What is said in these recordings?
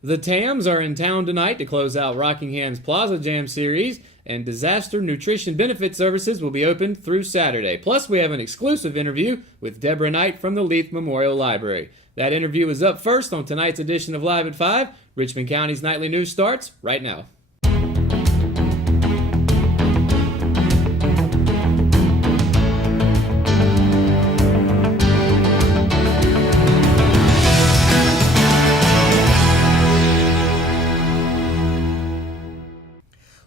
The Tams are in town tonight to close out Rockingham's Plaza Jam series, and Disaster Nutrition Benefit Services will be open through Saturday. Plus, we have an exclusive interview with Deborah Knight from the Leith Memorial Library. That interview is up first on tonight's edition of Live at 5. Richmond County's Nightly News starts right now.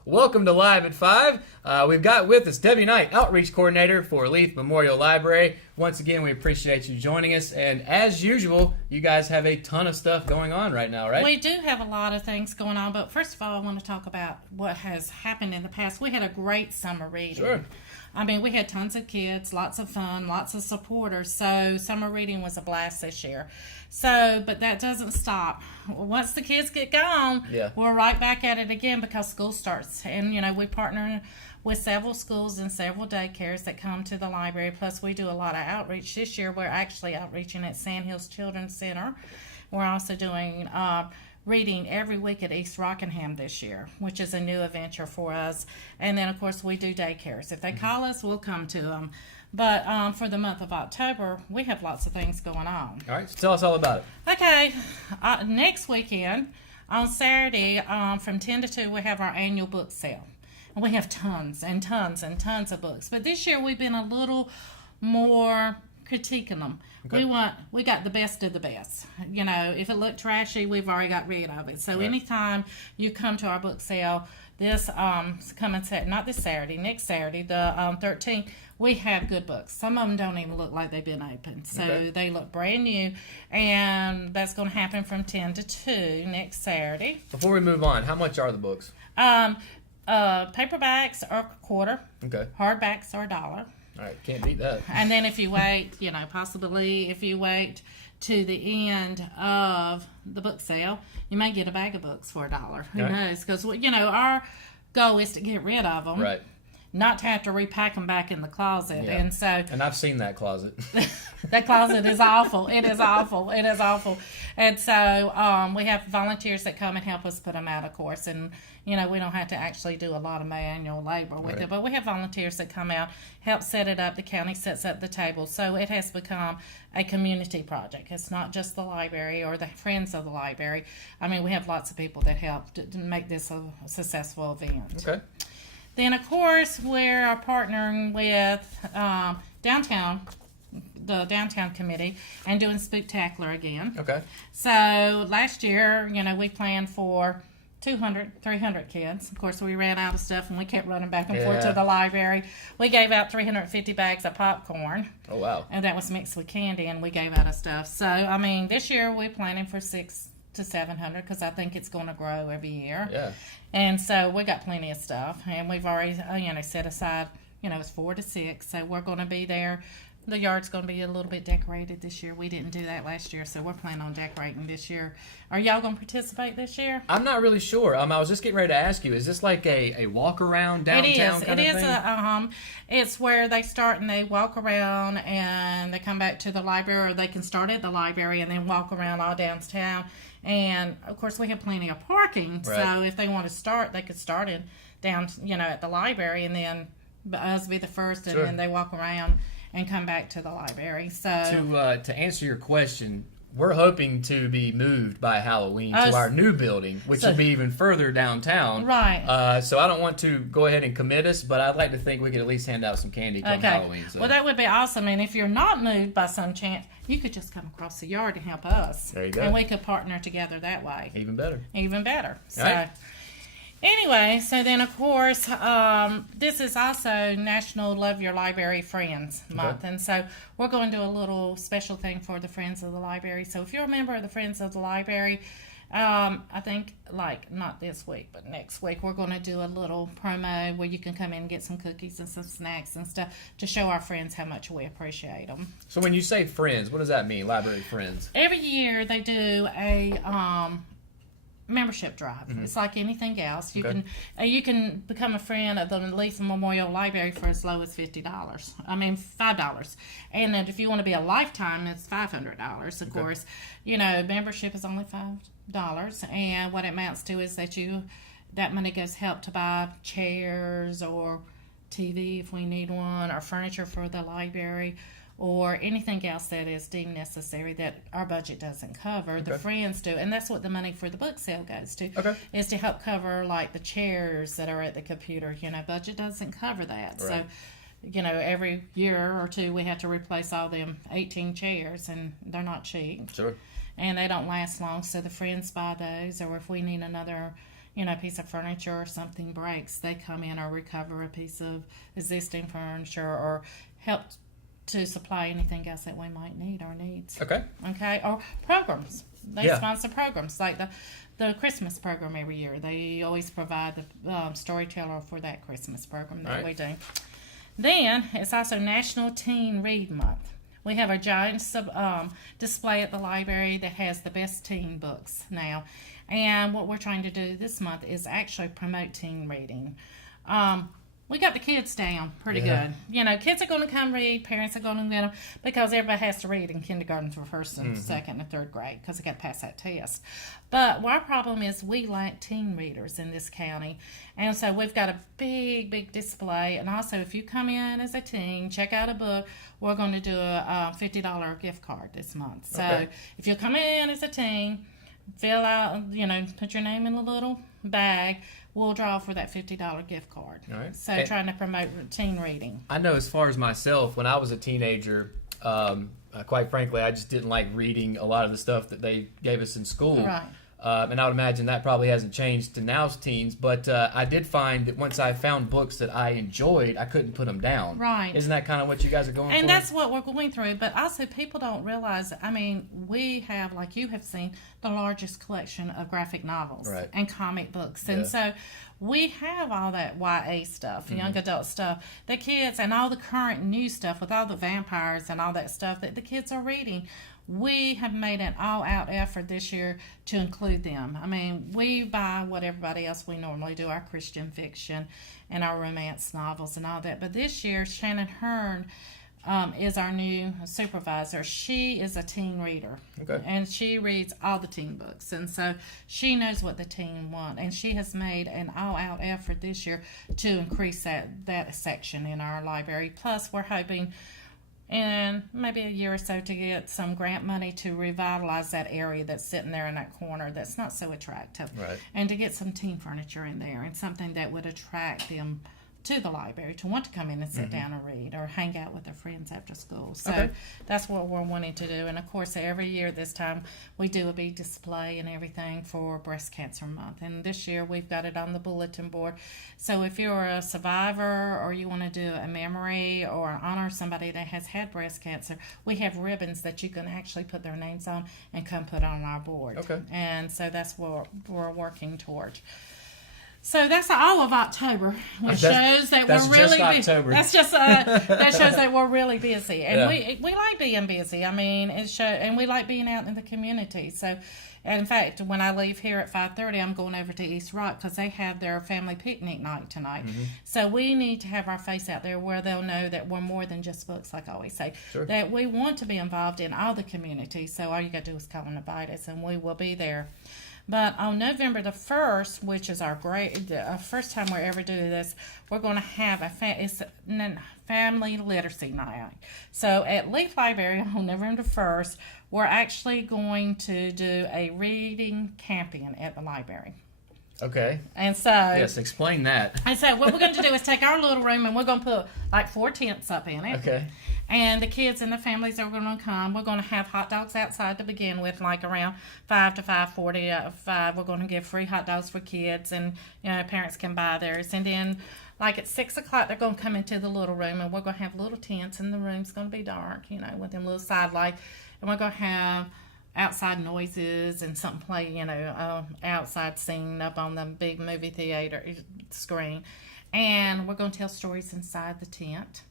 Welcome to Live at 5. We've got with us Debbie Knight, Outreach Coordinator for Leith Memorial Library. Once again, we appreciate you joining us. And as usual, you guys have a ton of stuff going on right now, right? We do have a lot of things going on, but first of all, I want to talk about what has happened in the past. We had a great summer reading. Sure. I mean, we had tons of kids, lots of fun, lots of supporters. So summer reading was a blast this year. So, but that doesn't stop. Once the kids get gone, we're right back at it again because school starts. And, you know, we partner with several schools and several daycares that come to the library. Plus, we do a lot of outreach. This year, we're actually outreaching at Sandhills Children's Center. We're also doing reading every week at East Rockingham this year, which is a new adventure for us. And then, of course, we do daycares. If they call us, we'll come to them. But for the month of October, we have lots of things going on. All right, so tell us all about it. Okay, next weekend, on Saturday, from 10 to 2, we have our annual book sale. And we have tons and tons and tons of books. But this year, we've been a little more critiquing them. Okay. We got the best of the best. You know, if it looked trashy, we've already got rid of it. So anytime you come to our book sale, this coming not this Saturday, next Saturday, the 13th, we have good books. Some of them don't even look like they've been opened. So they look brand new. And that's going to happen from 10 to 2 next Saturday. Before we move on, how much are the books? Paperbacks are a quarter. Okay. Hardbacks are $1. All right, can't beat that. And then if you wait, you know, possibly if you wait to the end of the book sale, you may get a bag of books for $1. Who knows? Because, you know, our goal is to get rid of them. Right. Not to have to repack them back in the closet. Yeah. And I've seen that closet. That closet is awful. It is awful. It is awful. And so we have volunteers that come and help us put them out, of course. And, you know, we don't have to actually do a lot of manual labor with it. But we have volunteers that come out, help set it up. The county sets up the table. So it has become a community project. It's not just the library or the friends of the library. I mean, we have lots of people that help to make this a successful event. Okay. Then, of course, we're partnering with the downtown committee, and doing Spooktacular again. Okay. So last year, you know, we planned for 200, 300 kids. Of course, we ran out of stuff, and we kept running back and forth to the library. We gave out 350 bags of popcorn. Oh, wow. And that was mixed with candy, and we gave out of stuff. So, I mean, this year we're planning for 600 to 700 because I think it's going to grow every year. Yeah. And so we got plenty of stuff, and we've already, set aside, it's 4 to 6, so we're going to be there. The yard's going to be a little bit decorated this year. We didn't do that last year, so we're planning on decorating this year. Are y'all going to participate this year? I'm not really sure. I was just getting ready to ask you, is this like a walk around downtown kind of thing? It's where they start and they walk around and they come back to the library, or they can start at the library and then walk around all downtown. And, of course, we have plenty of parking, so if they want to start, they could start it down, at the library, and then us be the first, and then they walk around and come back to the library. So to answer your question, we're hoping to be moved by Halloween to our new building, which will be even further downtown. Right. So I don't want to go ahead and commit us, but I'd like to think we could at least hand out some candy come Halloween. So. Well, that would be awesome. And if you're not moved by some chance, you could just come across the yard and help us. There you go. And we could partner together that way. Even better. Even better. So. Right. Anyway, so then, of course, this is also National Love Your Library Friends Month. And so we're going to do a little special thing for the Friends of the Library. So if you're a member of the Friends of the Library, I think, not this week, but next week, we're going to do a little promo where you can come in and get some cookies and some snacks and stuff to show our friends how much we appreciate them. So when you say friends, what does that mean, library friends? Every year they do a membership drive. It's like anything else. You can become a friend of the Leith Memorial Library for as low as $50. I mean $5. And then if you want to be a lifetime, it's $500. Of course, membership is only $5, and what it amounts to is that money goes help to buy chairs or TV if we need one, or furniture for the library, or anything else that is deemed necessary that our budget doesn't cover. The friends do, and that's what the money for the book sale goes to, is to help cover like the chairs that are at the computer. Budget doesn't cover that. Right. So, every year or two we have to replace all them 18 chairs, and they're not cheap. Sure. And they don't last long, so the friends buy those, or if we need another piece of furniture or something breaks, they come in or recover a piece of existing furniture or help to supply anything else that we might need or needs. Okay. Or programs. They sponsor programs like the Christmas program every year. They always provide the storyteller for that Christmas program that we do. Then it's also National Teen Read Month. We have a giant display at the library that has the best teen books now. And what we're trying to do this month is actually promote teen reading. We got the kids down pretty good. Kids are going to come read, parents are going to get them, because everybody has to read in kindergarten for first and second and third grade, because they got to pass that test. But our problem is we lack teen readers in this county. And so we've got a big display. And also, if you come in as a teen, check out a book, we're going to do a $50 gift card this month. So if you come in as a teen, fill out, put your name in a little bag, we'll draw for that $50 gift card. All right. So trying to promote teen reading. I know as far as myself, when I was a teenager, quite frankly, I just didn't like reading a lot of the stuff that they gave us in school. Right. And I would imagine that probably hasn't changed to now's teens, but I did find that once I found books that I enjoyed, I couldn't put them down. Right. Isn't that kind of what you guys are going for? And that's what we're going through, but also people don't realize, we have, like you have seen, the largest collection of graphic novels and comic books. And so we have all that YA stuff, young adult stuff, the kids, and all the current new stuff with all the vampires and all that stuff that the kids are reading. We have made an all-out effort this year to include them. We buy what everybody else we normally do, our Christian fiction and our romance novels and all that. But this year, Shannon Hearn is our new supervisor. She is a teen reader. And she reads all the teen books. And so she knows what the teen want. And she has made an all-out effort this year to increase that section in our library. Plus, we're hoping in maybe a year or so to get some grant money to revitalize that area that's sitting there in that corner that's not so attractive. Right. And to get some teen furniture in there and something that would attract them to the library to want to come in and sit down and read or hang out with their friends after school. So that's what we're wanting to do. And of course, every year this time we do a big display and everything for Breast Cancer Month. And this year we've got it on the bulletin board. So if you're a survivor or you want to do a memory or honor somebody that has had breast cancer, we have ribbons that you can actually put their names on and come put on our board. And so that's what we're working towards. So that's all of October, which shows that we're really busy. That's just that shows that we're really busy, and we like being busy. And we like being out in the community. So, in fact, when I leave here at 5:30, I'm going over to East Rock because they have their family picnic night tonight. So we need to have our face out there where they'll know that we're more than just books, like I always say. That we want to be involved in all the community. So all you got to do is call and invite us, and we will be there. But on November the 1st, which is our first time we're ever doing this, we're going to have a family literacy night. So at Leith Library on November 1st, we're actually going to do a reading camping at the library. And so... Yes, explain that. And so what we're going to do is take our little room and we're going to put like 4 tents up in it. And the kids and the families are going to come. We're going to have hot dogs outside to begin with, like around 5 to 5:40. 5, we're going to give free hot dogs for kids, and parents can buy theirs. And then, like at 6 o'clock, they're going to come into the little room, and we're going to have little tents, and the room's going to be dark, with them little side lights. And we're going to have outside noises and something play, outside scene up on the big movie theater screen. And we're going to tell stories inside the tent.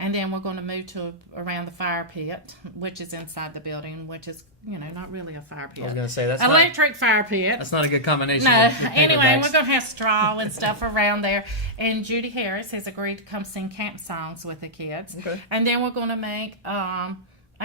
And then we're going to move to around the fire pit, which is inside the building, which is, not really a fire pit. I was going to say, that's electric fire pit. That's not a good combination. No. Anyway, we're going to have straw and stuff around there. And Judy Harris has agreed to come sing camp songs with the kids. Okay. And then we're going to make a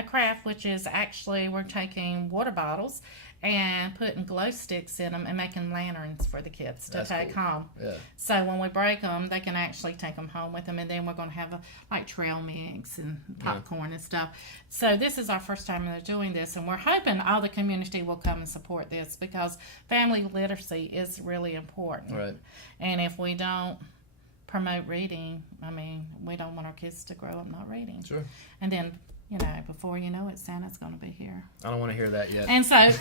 craft, which is actually we're taking water bottles and putting glow sticks in them and making lanterns for the kids to take home. Yeah. So when we break them, they can actually take them home with them. And then we're going to have like trail mix and popcorn and stuff. So this is our first time they're doing this, and we're hoping all the community will come and support this, because family literacy is really important. Right. And if we don't promote reading, we don't want our kids to grow up not reading. Sure. And then, before you know it, Santa's going to be here. I don't want to hear that yet. And so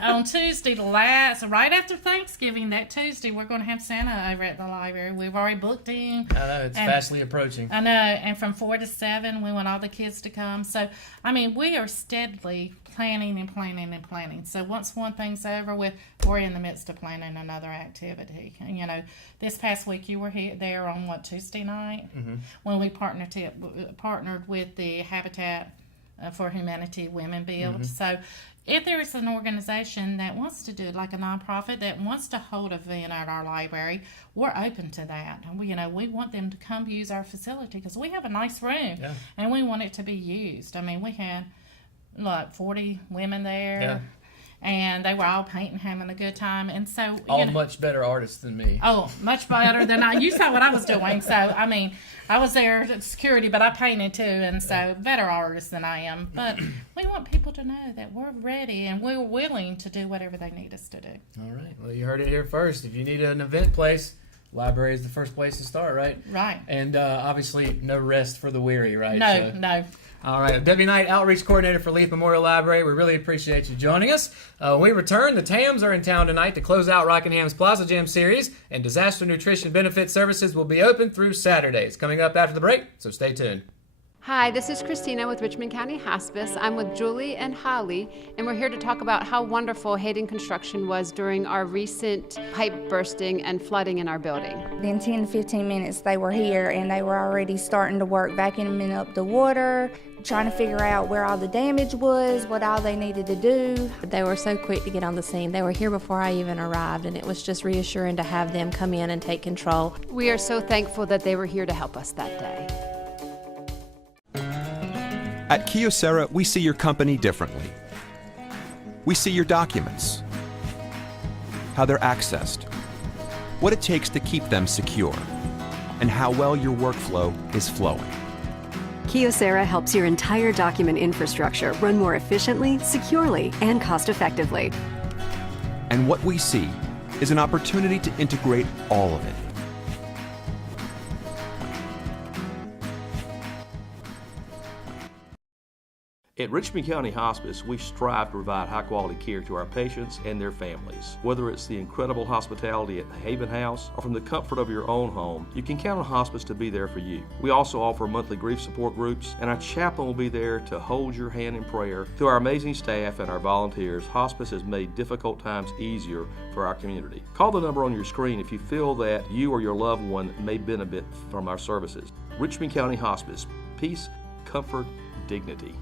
on Tuesday, right after Thanksgiving, that Tuesday, we're going to have Santa over at the library. We've already booked him. I know, it's fastly approaching. I know, and from 4 to 7, we want all the kids to come. So, we are steadily planning and planning and planning. So once one thing's over with, we're in the midst of planning another activity. And, this past week you were there on Tuesday night, when we partnered with the Habitat for Humanity Women Build. So if there's an organization that wants to do, like a nonprofit that wants to hold an event at our library, we're open to that. And we want them to come use our facility, because we have a nice room, and we want it to be used. We had like 40 women there, and they were all painting, having a good time. And so all much better artists than me. Oh, much better than I. You saw what I was doing. So I was there at security, but I painted too, and so better artists than I am. But we want people to know that we're ready and we're willing to do whatever they need us to do. All right. Well, you heard it here first. If you need an event place, library is the first place to start, right? Right. And obviously, no rest for the weary, right? No. All right. Debbie Knight, Outreach Coordinator for Leith Memorial Library. We really appreciate you joining us. When we return, the TAMs are in town tonight to close out Rockingham's Plaza Jam series, and Disaster Nutrition Benefit Services will be open through Saturdays. Coming up after the break, so stay tuned. Hi, this is Christina with Richmond County Hospice. I'm with Julie and Holly, and we're here to talk about how wonderful Hayden Construction was during our recent pipe bursting and flooding in our building. In 10 to 15 minutes, they were here, and they were already starting to work, vacuuming up the water, trying to figure out where all the damage was, what all they needed to do. They were so quick to get on the scene. They were here before I even arrived, and it was just reassuring to have them come in and take control. We are so thankful that they were here to help us that day. At Kyocera, we see your company differently. We see your documents, how they're accessed, what it takes to keep them secure, and how well your workflow is flowing. Kyocera helps your entire document infrastructure run more efficiently, securely, and cost-effectively. And what we see is an opportunity to integrate all of it. At Richmond County Hospice, we strive to provide high-quality care to our patients and their families. Whether it's the incredible hospitality at the Haven House or from the comfort of your own home, you can count on hospice to be there for you. We also offer monthly grief support groups, and our chaplain will be there to hold your hand in prayer. Through our amazing staff and our volunteers, hospice has made difficult times easier for our community. Call the number on your screen if you feel that you or your loved one may benefit from our services. Richmond County Hospice. Peace, comfort, dignity.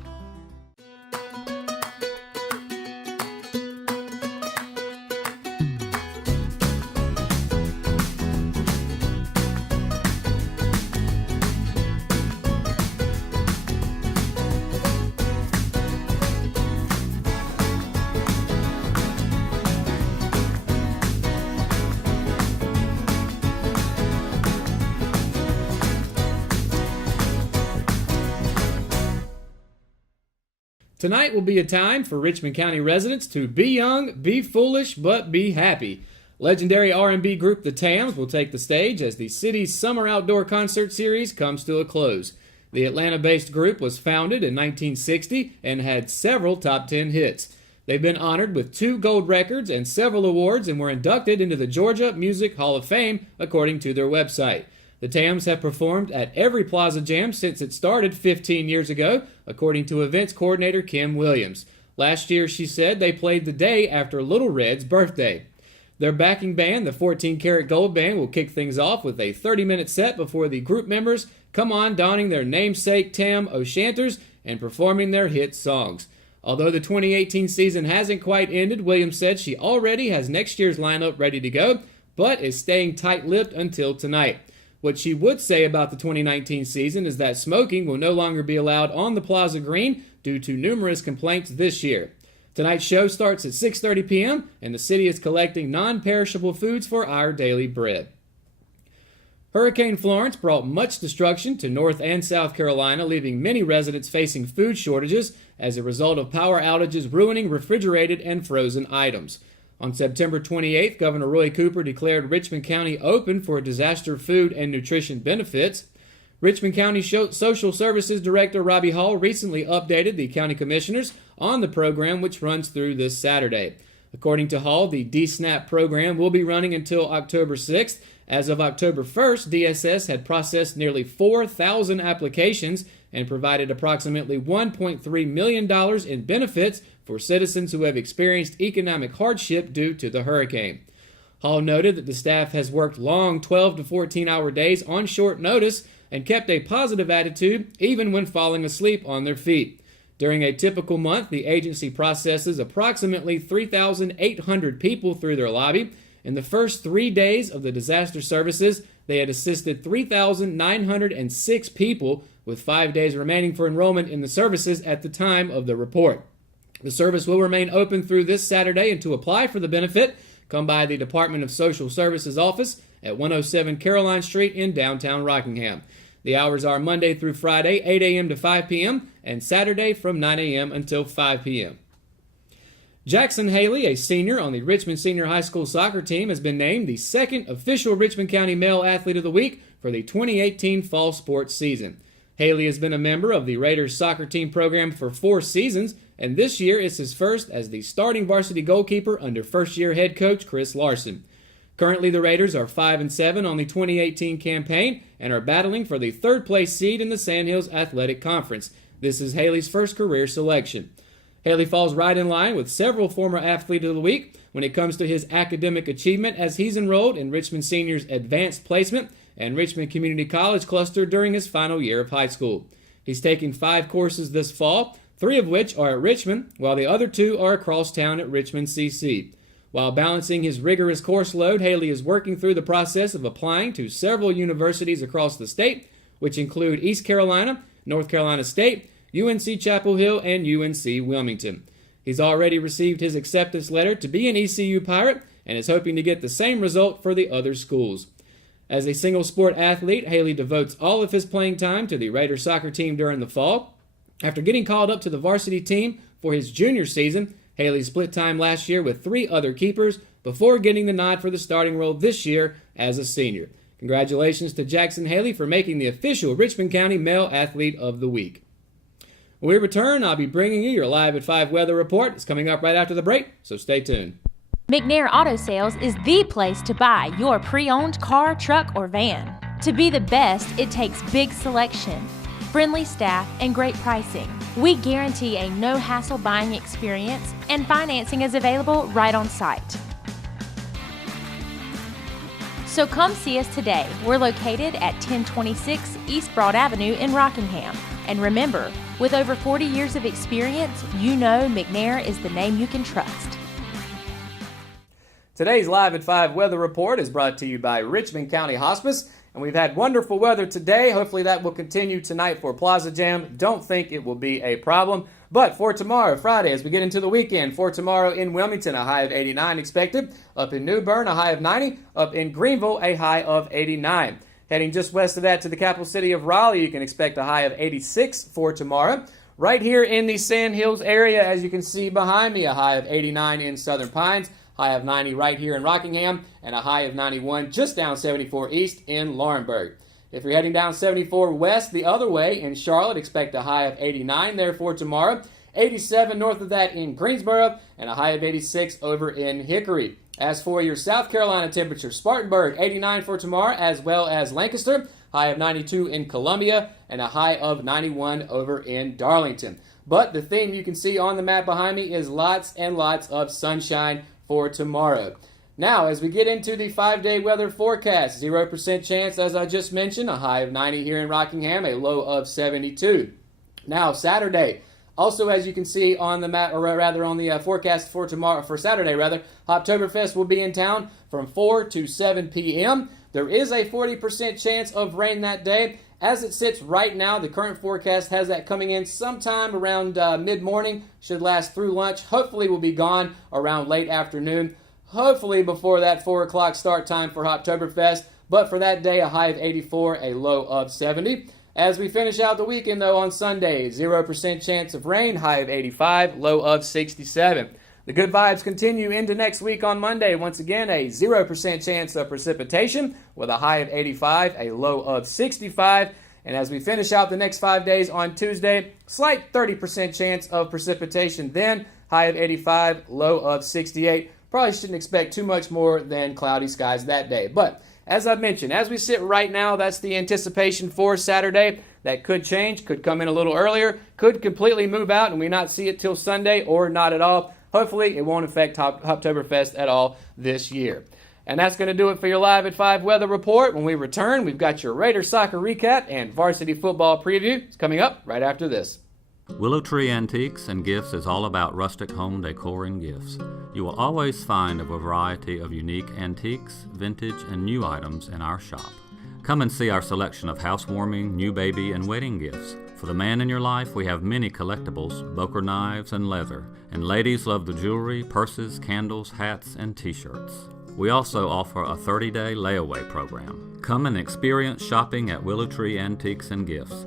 Tonight will be a time for Richmond County residents to be young, be foolish, but be happy. Legendary R&B group The Tams will take the stage as the city's summer outdoor concert series comes to a close. The Atlanta-based group was founded in 1960 and had several top 10 hits. They've been honored with 2 gold records and several awards and were inducted into the Georgia Music Hall of Fame, according to their website. The Tams have performed at every Plaza Jam since it started 15 years ago, according to events coordinator Kim Williams. Last year, she said, they played the day after Little Red's birthday. Their backing band, the 14 Karat Gold Band, will kick things off with a 30-minute set before the group members come on donning their namesake Tam O'Shanters and performing their hit songs. Although the 2018 season hasn't quite ended, Williams said she already has next year's lineup ready to go, but is staying tight-lipped until tonight. What she would say about the 2019 season is that smoking will no longer be allowed on the Plaza Green due to numerous complaints this year. Tonight's show starts at 6:30 p.m., and the city is collecting non-perishable foods for our daily bread. Hurricane Florence brought much destruction to North and South Carolina, leaving many residents facing food shortages as a result of power outages ruining refrigerated and frozen items. On September 28th, Governor Roy Cooper declared Richmond County open for disaster food and nutrition benefits. Richmond County Social Services Director Robbie Hall recently updated the county commissioners on the program, which runs through this Saturday. According to Hall, the DSNAP program will be running until October 6th. As of October 1st, DSS had processed nearly 4,000 applications and provided approximately $1.3 million in benefits for citizens who have experienced economic hardship due to the hurricane. Hall noted that the staff has worked long 12 to 14-hour days on short notice and kept a positive attitude even when falling asleep on their feet. During a typical month, the agency processes approximately 3,800 people through their lobby. In the first 3 days of the disaster services, they had assisted 3,906 people, with 5 days remaining for enrollment in the services at the time of the report. The service will remain open through this Saturday, and to apply for the benefit, come by the Department of Social Services office at 107 Caroline Street in downtown Rockingham. The hours are Monday through Friday, 8 a.m. to 5 p.m., and Saturday from 9 a.m. until 5 p.m. Jackson Haley, a senior on the Richmond Senior High School soccer team, has been named the second official Richmond County Male Athlete of the Week for the 2018 fall sports season. Haley has been a member of the Raiders soccer team program for 4 seasons, and this year is his first as the starting varsity goalkeeper under first-year head coach Chris Larson. Currently, the Raiders are 5-7 on the 2018 campaign and are battling for the third-place seed in the Sandhills Athletic Conference. This is Haley's first career selection. Haley falls right in line with several former Athlete of the Week when it comes to his academic achievement, as he's enrolled in Richmond Senior's Advanced Placement and Richmond Community College cluster during his final year of high school. He's taking 5 courses this fall, 3 of which are at Richmond, while the other 2 are across town at Richmond CC. While balancing his rigorous course load, Haley is working through the process of applying to several universities across the state, which include East Carolina, North Carolina State, UNC Chapel Hill, and UNC Wilmington. He's already received his acceptance letter to be an ECU Pirate and is hoping to get the same result for the other schools. As a single-sport athlete, Haley devotes all of his playing time to the Raiders soccer team during the fall. After getting called up to the varsity team for his junior season, Haley split time last year with 3 other keepers before getting the nod for the starting role this year as a senior. Congratulations to Jackson Haley for making the official Richmond County Male Athlete of the Week. When we return, I'll be bringing you your Live at 5 weather report. It's coming up right after the break, so stay tuned. McNair Auto Sales is the place to buy your pre-owned car, truck, or van. To be the best, it takes big selection, friendly staff, and great pricing. We guarantee a no-hassle buying experience, and financing is available right on site. So come see us today. We're located at 1026 East Broad Avenue in Rockingham. And remember, with over 40 years of experience, you know McNair is the name you can trust. Today's Live at 5 weather report is brought to you by Richmond County Hospice. And we've had wonderful weather today. Hopefully that will continue tonight for Plaza Jam. Don't think it will be a problem. But for tomorrow, Friday, as we get into the weekend, for tomorrow in Wilmington, a high of 89 expected. Up in New Bern, a high of 90. Up in Greenville, a high of 89. Heading just west of that to the capital city of Raleigh, you can expect a high of 86 for tomorrow. Right here in the Sandhills area, as you can see behind me, a high of 89 in Southern Pines, high of 90 right here in Rockingham, and a high of 91 just down 74 East in Laurinburg. If you're heading down 74 West the other way in Charlotte, expect a high of 89 there for tomorrow. 87 north of that in Greensboro, and a high of 86 over in Hickory. As for your South Carolina temperature, Spartanburg, 89 for tomorrow, as well as Lancaster, high of 92 in Columbia, and a high of 91 over in Darlington. But the theme you can see on the map behind me is lots and lots of sunshine for tomorrow. Now, as we get into the 5-day weather forecast, 0% chance, as I just mentioned, a high of 90 here in Rockingham, a low of 72. Now, Saturday, also as you can see on the map, or rather on the forecast for Saturday, Hoptoberfest will be in town from 4 to 7 p.m. There is a 40% chance of rain that day. As it sits right now, the current forecast has that coming in sometime around mid-morning, should last through lunch. Hopefully will be gone around late afternoon. Hopefully before that 4 o'clock start time for Hoptoberfest. But for that day, a high of 84, a low of 70. As we finish out the weekend, though, on Sunday, 0% chance of rain, high of 85, low of 67. The good vibes continue into next week on Monday. Once again, a 0% chance of precipitation with a high of 85, a low of 65. And as we finish out the next 5 days on Tuesday, slight 30% chance of precipitation then, high of 85, low of 68. Probably shouldn't expect too much more than cloudy skies that day. But as I've mentioned, as we sit right now, that's the anticipation for Saturday. That could change, could come in a little earlier, could completely move out and we not see it till Sunday or not at all. Hopefully it won't affect Hoptoberfest at all this year. And that's going to do it for your Live at 5 weather report. When we return, we've got your Raiders soccer recap and varsity football preview. It's coming up right after this. Willow Tree Antiques and Gifts is all about rustic home decor and gifts. You will always find a variety of unique antiques, vintage, and new items in our shop. Come and see our selection of housewarming, new baby, and wedding gifts. For the man in your life, we have many collectibles, Boker knives, and leather. And ladies love the jewelry, purses, candles, hats, and t-shirts. We also offer a 30-day layaway program. Come and experience shopping at Willow Tree Antiques and Gifts.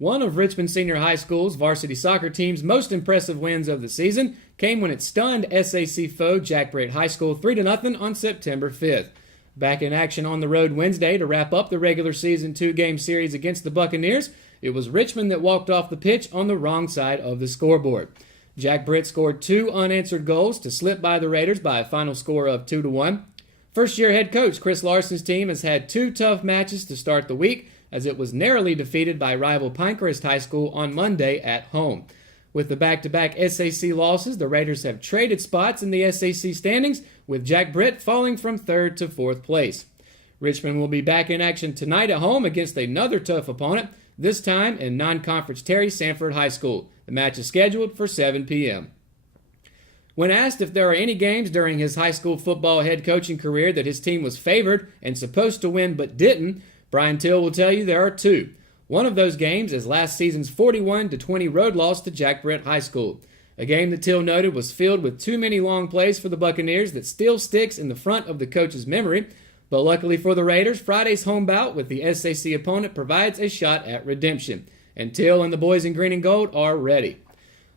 One of Richmond Senior High School's varsity soccer team's most impressive wins of the season came when it stunned SAC foe Jack Britt High School 3-0 on September 5th. Back in action on the road Wednesday to wrap up the regular season 2-game series against the Buccaneers, it was Richmond that walked off the pitch on the wrong side of the scoreboard. Jack Britt scored 2 unanswered goals to slip by the Raiders by a final score of 2-1. First-year head coach Chris Larson's team has had 2 tough matches to start the week, as it was narrowly defeated by rival Pinecrest High School on Monday at home. With the back-to-back SAC losses, the Raiders have traded spots in the SAC standings, with Jack Britt falling from 3rd to 4th place. Richmond will be back in action tonight at home against another tough opponent, this time in non-conference Terry Sanford High School. The match is scheduled for 7 p.m. When asked if there are any games during his high school football head coaching career that his team was favored and supposed to win but didn't, Brian Till will tell you there are 2. One of those games is last season's 41-20 road loss to Jack Britt High School. A game that Till noted was filled with too many long plays for the Buccaneers that still sticks in the front of the coach's memory. But luckily for the Raiders, Friday's home bout with the SAC opponent provides a shot at redemption. And Till and the boys in green and gold are ready.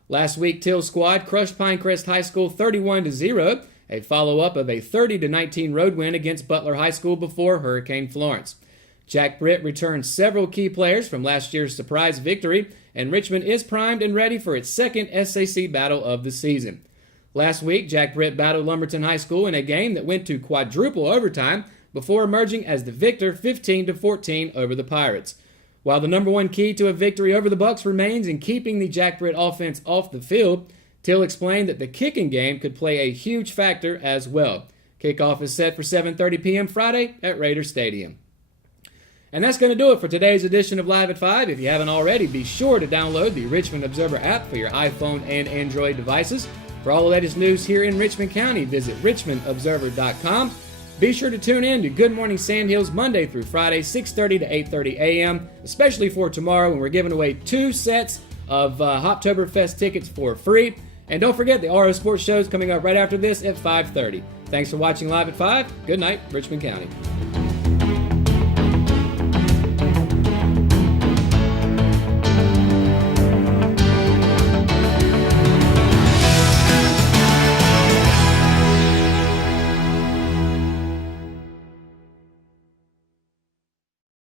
Last week, Till's squad crushed Pinecrest High School 31-0, a follow-up of a 30-19 road win against Butler High School before Hurricane Florence. Jack Britt returned several key players from last year's surprise victory, and Richmond is primed and ready for its second SAC battle of the season. Last week, Jack Britt battled Lumberton High School in a game that went to quadruple overtime before emerging as the victor 15-14 over the Pirates. While the number one key to a victory over the Bucs remains in keeping the Jack Britt offense off the field, Till explained that the kicking game could play a huge factor as well. Kickoff is set for 7:30 p.m. Friday at Raider Stadium. And that's going to do it for today's edition of Live at 5. If you haven't already, be sure to download the Richmond Observer app for your iPhone and Android devices. For all the latest news here in Richmond County, visit richmondobserver.com. Be sure to tune in to Good Morning Sandhills Monday through Friday, 6:30 to 8:30 a.m., especially for tomorrow when we're giving away 2 sets of Hoptoberfest tickets for free. And don't forget, the RO Sports Show is coming up right after this at 5:30. Thanks for watching Live at 5. Good night, Richmond County.